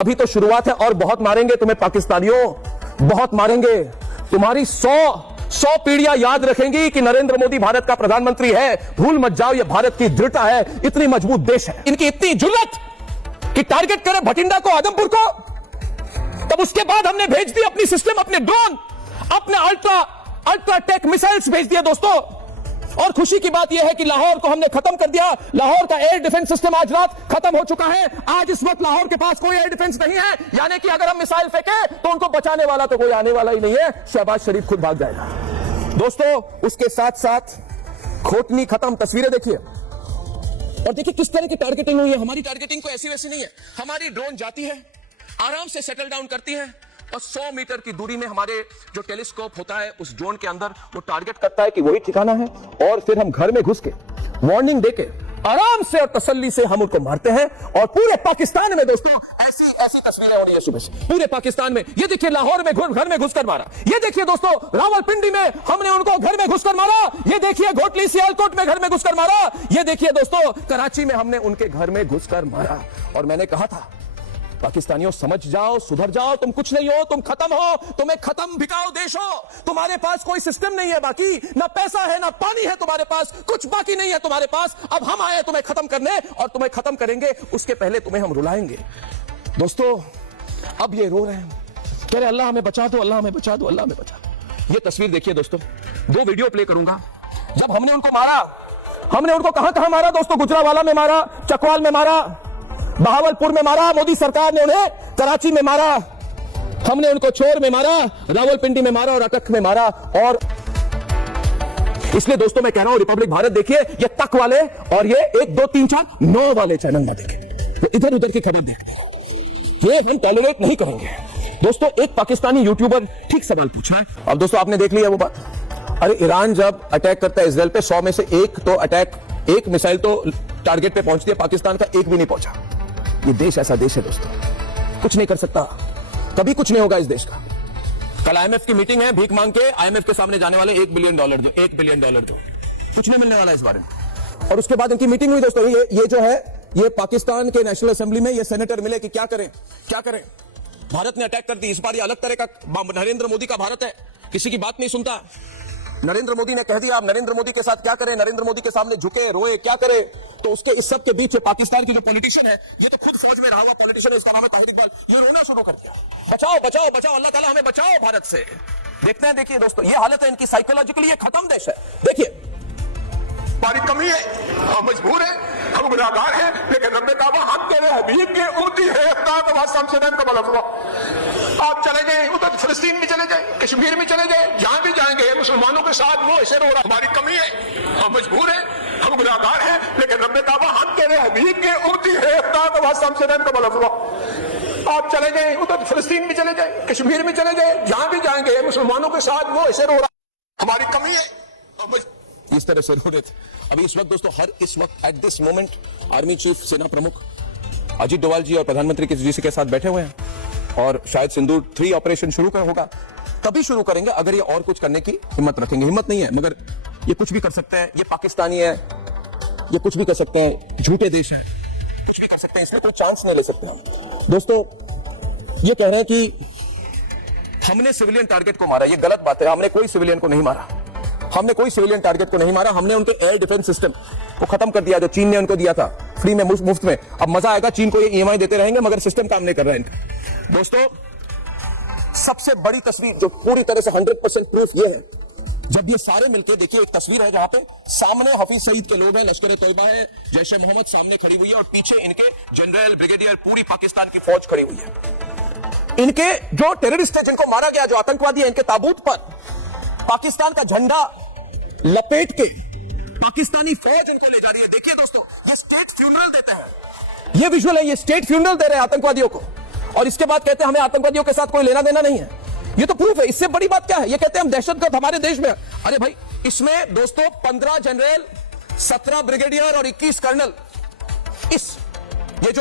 अभी तो शुरुआत है और बहुत मारेंगे तुम्हें पाकिस्तानियों, बहुत मारेंगे। तुम्हारी 100 पीढ़ियां याद रखेंगी कि नरेंद्र मोदी भारत का प्रधानमंत्री है। भूल मत जाओ, यह भारत की दृढ़ता है, इतनी मजबूत देश है। इनकी इतनी जुर्रत कि टारगेट करे भटिंडा को, आदमपुर को। तब उसके बाद हमने भेज दी अपनी सिस्टम, अपने ड्रोन, अपने अल्ट्राटेक मिसाइल्स भेज दिए दोस्तों। और खुशी की बात यह है कि लाहौर को हमने खत्म कर दिया। लाहौर का एयर डिफेंस सिस्टम आज रात खत्म हो चुका है। आज इस वक्त लाहौर के पास कोई एयर डिफेंस नहीं है, यानी कि अगर हम मिसाइल फेंके तो उनको बचाने वाला तो कोई आने वाला ही नहीं है। शहबाज शरीफ खुद भाग जाएगा दोस्तों। उसके साथ साथ खोटनी खत्म। तस्वीरें देखिए और देखिए किस तरह की टारगेटिंग हुई है। हमारी टारगेटिंग कोई ऐसी वैसी नहीं है। हमारी ड्रोन जाती है, आराम से सेटल डाउन करती है और 100 मीटर की दूरी में हमारे जो टेलीस्कोप होता है उस ड्रोन के अंदर वो टारगेट करता है कि वही ठिकाना है। और फिर हम घर में घुस के वार्निंग देके आराम से और तसल्ली से हम उनको मारते हैं। और पूरे पाकिस्तान में दोस्तों ऐसी तस्वीरें हो रही है सुबह से, पूरे पाकिस्तान में। ये देखिए लाहौर में घर में घुसकर मारा। ये देखिए दोस्तों रावलपिंडी में हमने उनको घर में घुसकर मारा। ये देखिए घोटली सियालकोट में घर में घुसकर मारा। ये देखिए दोस्तों कराची में हमने उनके घर में घुसकर मारा। और मैंने कहा था पाकिस्तानियों समझ जाओ, सुधर जाओ, तुम कुछ नहीं हो, तुम खत्म हो, तुम्हें खत्म बिकाऊ देश हो। तुम्हारे पास कोई सिस्टम नहीं है बाकी, ना पैसा है ना पानी है तुम्हारे पास, कुछ बाकी नहीं है तुम्हारे पास। अब हम आए तुम्हें खत्म करने और तुम्हें खत्म करेंगे, उसके पहले तुम्हें हम रुलाएंगे। दोस्तों अब ये रो रहे हैं, कह रहे अल्लाह हमें बचा दो, अल्लाह हमें बचा दो, अल्लाह हमें बचा दो। ये तस्वीर देखिए दोस्तों, 2 वीडियो प्ले करूंगा। जब हमने उनको मारा, हमने उनको कहां मारा दोस्तों? गुजरावाला में मारा, चकवाल में मारा, बहावलपुर में मारा, मोदी सरकार ने उन्हें कराची में मारा, हमने उनको चोर में मारा, रावलपिंडी में मारा और अटक में मारा। और इसलिए दोस्तों मैं कह रहा हूं रिपब्लिक भारत देखिए, ये तक वाले और ये 1 2 3 4 9 वाले चैनल ना देखें, इधर उधर की खबर देखें, ये हम टॉलरेट नहीं करेंगे। दोस्तों एक पाकिस्तानी यूट्यूबर ठीक सवाल पूछा है। अब दोस्तों आपने देख लिया वो बात। अरे ईरान जब अटैक करता है इसराइल पे, 100 में से एक मिसाइल तो टारगेट पे पहुंचती है, पाकिस्तान का एक भी नहीं पहुंचा। ये देश ऐसा देश है दोस्तों, कुछ नहीं कर सकता, कभी कुछ नहीं होगा इस देश का। कल आईएमएफ की मीटिंग है, भीख मांग के आईएमएफ के सामने जाने वाले $1 बिलियन दो, $1 बिलियन दो, कुछ नहीं मिलने वाला इस बारे में। और उसके बाद इनकी मीटिंग हुई दोस्तों। ये जो है ये पाकिस्तान के नेशनल असेंबली में ये सेनेटर मिले कि क्या करें क्या करें। भारत ने अटैक कर दी, इस बार ये अलग तरह का नरेंद्र मोदी का भारत है, किसी की बात नहीं सुनता। नरेंद्र मोदी ने कह दिया, आप नरेंद्र मोदी के साथ क्या करें, नरेंद्र मोदी के सामने झुके रोए, क्या करें। तो उसके इस सब के बीच पाकिस्तान की जो पॉलिटिशियन है, ये तो खुद फौज में रहा हुआ पॉलिटिशियन है, इसका नाम है ताहिर इकबाल, ये रोना शुरू कर दिया, बचाओ बचाओ बचाओ, अल्लाह ताला हमें बचाओ भारत से। देखते हैं, देखिए दोस्तों ये हालत है इनकी, साइकोलॉजिकली ये खत्म देश है। देखिए हमारी कमी है, हम मजबूर है, हम गुनाहगार हैं, लेकिन रब ने दावा हम तेरे हबीब के उम्मती है, आप चले जाएं उधर फिलिस्तीन में चले जाएं, कश्मीर में चले जाएं, जहां भी जाएंगे मुसलमानों के साथ वो ऐसे रो रहा। हमारी कमी है, हम मजबूर हैं, हम गुनाहगार हैं, लेकिन रब ने दावा हम तेरे हबीब के उम्मती है, आप चले जाएं उधर फिलिस्तीन में चले जाएं, कश्मीर में चले जाएं, जहां भी जाएंगे मुसलमानों के साथ वो ऐसे रो रहा। हमारी कमी है, इस तरह से रो रहे थे। अभी इस वक्त दोस्तों इस वक्त at this moment army chief सेना प्रमुख अजीत डोवाल जी और प्रधानमंत्री जी के साथ बैठे हुए हैं और शायद सिंदूर 3 ऑपरेशन शुरू होगा, तभी शुरू करेंगे अगर ये और कुछ करने की हिम्मत रखेंगे। हिम्मत नहीं है मगर ये कुछ भी कर सकते हैं, ये पाकिस्तानी है, ये कुछ भी कर सकते हैं, झूठे देश है, कुछ भी कर सकते हैं, इसमें कोई चांस नहीं ले सकते हम। दोस्तों ये कह रहे हैं कि हमने सिविलियन टारगेट को मारा, ये गलत बात है। हमने कोई सिविलियन को नहीं मारा, हमने कोई सिविलियन टारगेट को नहीं मारा, हमने उनके एयर डिफेंस सिस्टम को खत्म कर दिया जो चीन ने उनको दिया था फ्री में, मुफ्त में। अब मजा आएगा, चीन को ये ईएमआई देते रहेंगे मगर सिस्टम काम नहीं कर रहा है इनका। दोस्तों सबसे बड़ी तस्वीर जो पूरी तरह से 100% प्रूफ ये है, जब ये सारे मिलकर देखिए, एक तस्वीर है जहां पे सामने हफीज सईद के लोग हैं, लश्कर तोयबा है, जैश ए मोहम्मद सामने खड़ी हुई है और पीछे इनके जनरल ब्रिगेडियर पूरी पाकिस्तान की फौज खड़ी हुई है। इनके जो टेररिस्ट है जिनको मारा गया, जो आतंकवादी है, इनके ताबूत पर पाकिस्तान का झंडा लपेट के पाकिस्तानी फौज इनको ले जा रही है। देखिए दोस्तों ये स्टेट फ्यूनरल देते हैं, ये विजुअल है, ये स्टेट फ्यूनरल दे रहे हैं आतंकवादियों को और इसके बाद कहते हैं हमें आतंकवादियों के साथ कोई लेना देना नहीं है। ये तो प्रूफ है, इससे बड़ी बात क्या है? ये कहते हैं हम दहशतगर्द हमारे देश में। अरे भाई इसमें दोस्तों 15 जनरल, 17 ब्रिगेडियर और 21 कर्नल, ये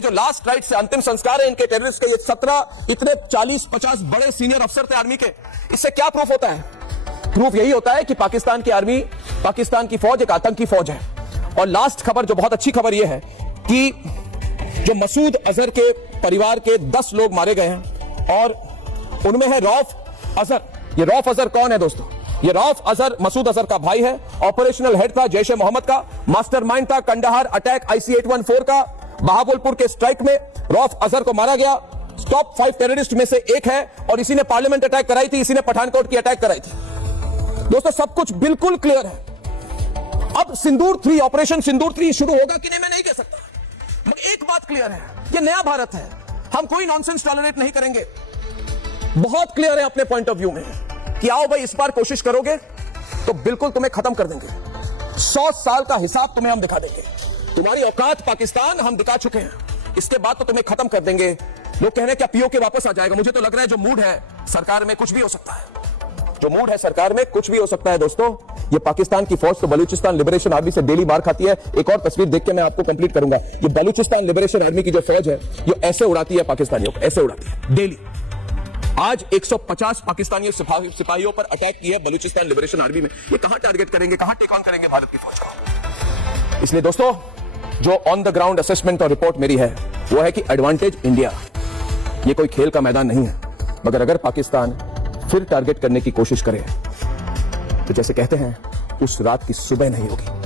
जो लास्ट राइट से अंतिम संस्कार है इनके टेररिस्ट के, ये 17 इतने 40-50 बड़े सीनियर अफसर थे आर्मी के। इससे क्या प्रूफ होता है? प्रूफ यही होता है कि पाकिस्तान की आर्मी, पाकिस्तान की फौज एक आतंकी फौज है। और लास्ट खबर जो बहुत अच्छी खबर यह है कि जो मसूद अजहर के परिवार के 10 लोग मारे गए हैं और उनमें है रऊफ अजहर। ये रऊफ अजहर कौन है दोस्तों? ये रऊफ अजहर मसूद अजहर का भाई है, ऑपरेशनल हेड था जैश ए मोहम्मद का, मास्टरमाइंड था कंडहार अटैक IC-814 का। बहावलपुर के स्ट्राइक में रऊफ अजहर को मारा गया। टॉप 5 टेररिस्ट में से एक है और इसी ने पार्लियामेंट अटैक कराई थी, इसी ने पठानकोट की अटैक कराई थी। दोस्तों सब कुछ बिल्कुल क्लियर है। अब सिंदूर 3, ऑपरेशन सिंदूर 3 शुरू होगा कि नहीं मैं नहीं कह सकता, मगर एक बात क्लियर है, ये नया भारत है, हम कोई नॉनसेंस टॉलरेट नहीं करेंगे। बहुत क्लियर है अपने पॉइंट ऑफ व्यू में कि आओ भाई इस बार कोशिश करोगे तो बिल्कुल तुम्हें खत्म कर देंगे। 100 साल का हिसाब तुम्हें हम दिखा देंगे। तुम्हारी औकात पाकिस्तान हम दिखा चुके हैं, इसके बाद तो तुम्हें खत्म कर देंगे। लोग कह रहे हैं क्या पीओके वापस आ जाएगा? मुझे तो लग रहा है जो मूड है सरकार में कुछ भी हो सकता है, जो मूड है सरकार में कुछ भी हो सकता है। दोस्तों ये पाकिस्तान की फौज तो बलूचिस्तान लिबरेशन आर्मी से डेली मार खाती है। एक और तस्वीर देख के मैं आपको कंप्लीट करूंगा। ये बलूचिस्तान लिबरेशन आर्मी की जो फौज है ये ऐसे उड़ाती है पाकिस्तानियों को, ऐसे उड़ाती है डेली। आज 150 पाकिस्तानी सिपाहियों पर अटैक किया है बलूचिस्तान लिबरेशन आर्मी में। ये कहां टारगेट करेंगे, कहां टेक ऑन करेंगे भारत की फौज को? इसलिए दोस्तों जो ऑन द ग्राउंड असेसमेंट और रिपोर्ट मेरी है वो है कि एडवांटेज इंडिया। ये कोई खेल का मैदान नहीं है, मगर अगर पाकिस्तान फिर टारगेट करने की कोशिश करे तो जैसे कहते हैं उस रात की सुबह नहीं होगी।